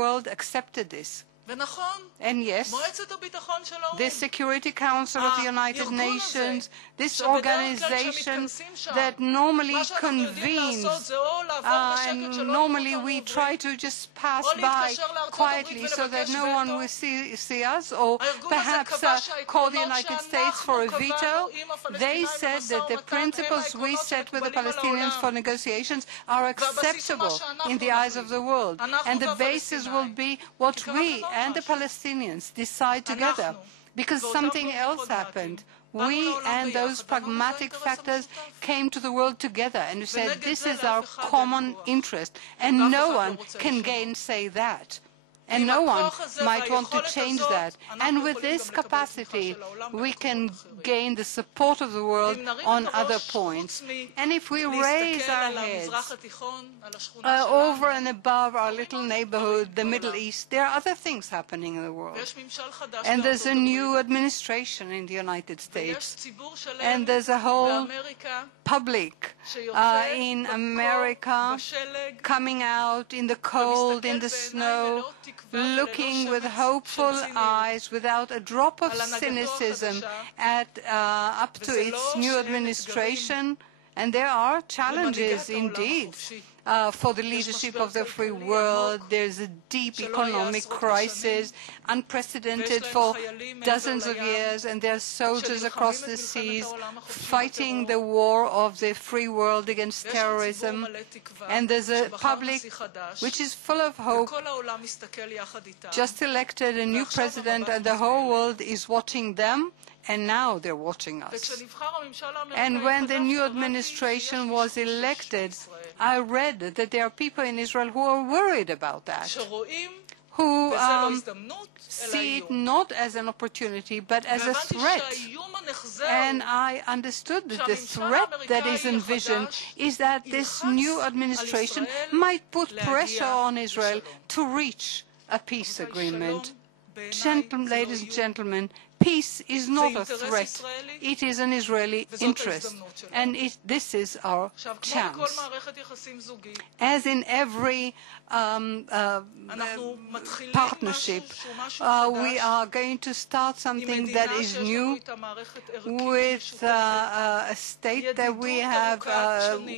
world accepted this. And yes, the Security Council of the United Nations, this organization that normally convenes, and normally we try to just pass by quietly so that no one will see us, or perhaps call the United States for a veto. They said that the principles we set with the Palestinians for negotiations are acceptable in the eyes of the world, and the basis will be what we and the Palestinians decide together, because something else happened. We and those pragmatic factors came to the world together and said this is our common interest, and no one can gainsay that. And no one might want to change that. And with this capacity, we can gain the support of the world on other points. And if we raise our heads over and above our little neighborhood, the Middle East, there are other things happening in the world. And there's a new administration in the United States. And there's a whole public in America coming out in the cold, in the snow, looking with hopeful eyes, without a drop of cynicism, up to its new administration. And there are challenges indeed for the leadership of the free world. There's a deep economic crisis, unprecedented for dozens of years, and there are soldiers across the seas fighting the war of the free world against terrorism. And there's a public which is full of hope, just elected a new president, and the whole world is watching them. And now they're watching us. And when the new administration was elected, I read that there are people in Israel who are worried about that, who see it not as an opportunity but as a threat. And I understood that the threat that is envisioned is that this new administration might put pressure on Israel to reach a peace agreement. Ladies and gentlemen, peace is not a threat. It is an Israeli interest. And this is our chance. As in every partnership, we are going to start something that is new with a state that we have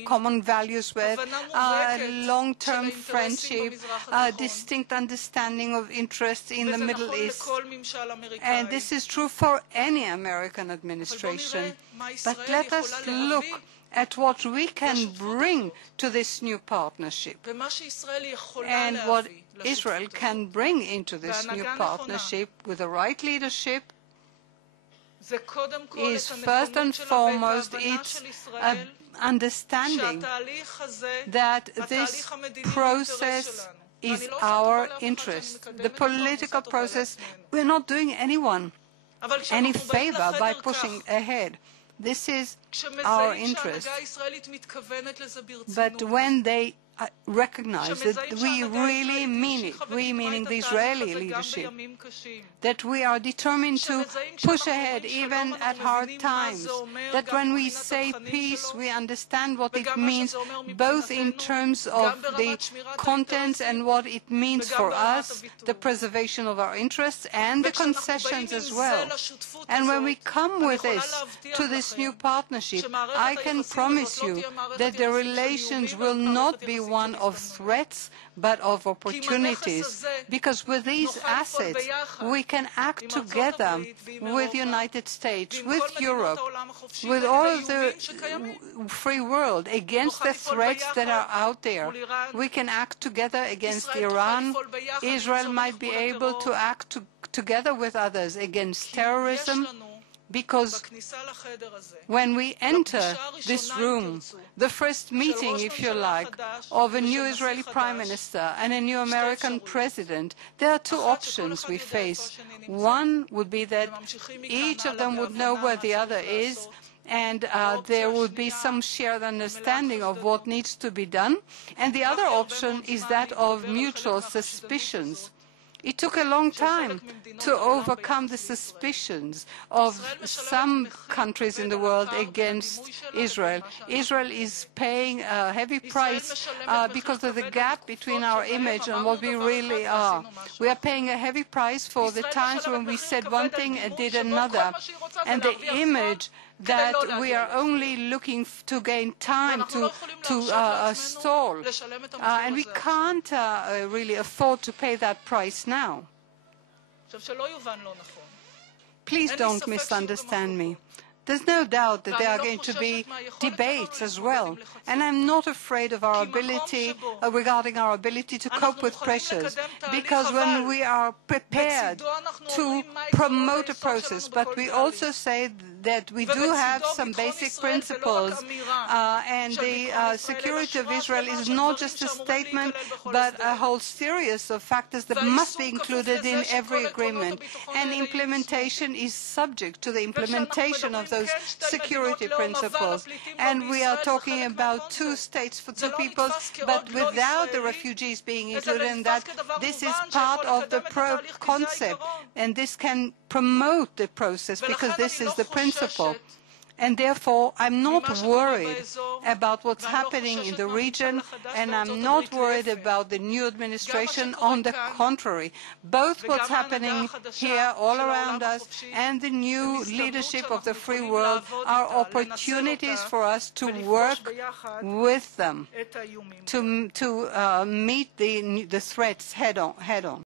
common values with, long-term friendship, distinct understanding of interests in the Middle East. And this is true for any American administration. But let us look at what we can bring to this new partnership, and what Israel can bring into this new partnership with the right leadership is first and foremost its understanding that this process is our interest. The political process, we're not doing anyone any favor by pushing ahead. This is our interest. But when they recognize that we really mean it, we meaning the Israeli leadership, that we are determined to push ahead even at hard times, that when we say peace, we understand what it means both in terms of the contents and what it means for us, the preservation of our interests and the concessions as well. And when we come with this to this new partnership, I can promise you that the relations will not be one of threats but of opportunities, because with these assets we can act together with the United States, with Europe, with all of the free world against the threats that are out there. We can act together against Iran. Israel might be able to act together with others against terrorism, because when we enter this room, the first meeting, if you like, of a new Israeli prime minister and a new American president, there are two options we face. One would be that each of them would know where the other is, and there would be some shared understanding of what needs to be done. And the other option is that of mutual suspicions. It took a long time to overcome the suspicions of some countries in the world against Israel. Israel is paying a heavy price because of the gap between our image and what we really are. We are paying a heavy price for the times when we said one thing and did another, and the image that we are only looking to gain time to stall, and we can't really afford to pay that price now. Please don't misunderstand me. There's no doubt that there are going to be debates as well, and I'm not afraid of our ability, regarding our ability to cope with pressures, because when we are prepared to promote a process, but we also say that we do have some basic principles, and the security of Israel is not just a statement, but a whole series of factors that must be included in every agreement, and implementation is subject to the implementation of those security principles. And we are talking about 2 states for 2 peoples, but without the refugees being included in that. This is part of the concept, and this can promote the process because this is the principle. And therefore, I'm not worried about what's happening in the region, and I'm not worried about the new administration. On the contrary, both what's happening here all around us and the new leadership of the free world are opportunities for us to work with them, to meet the threats head on.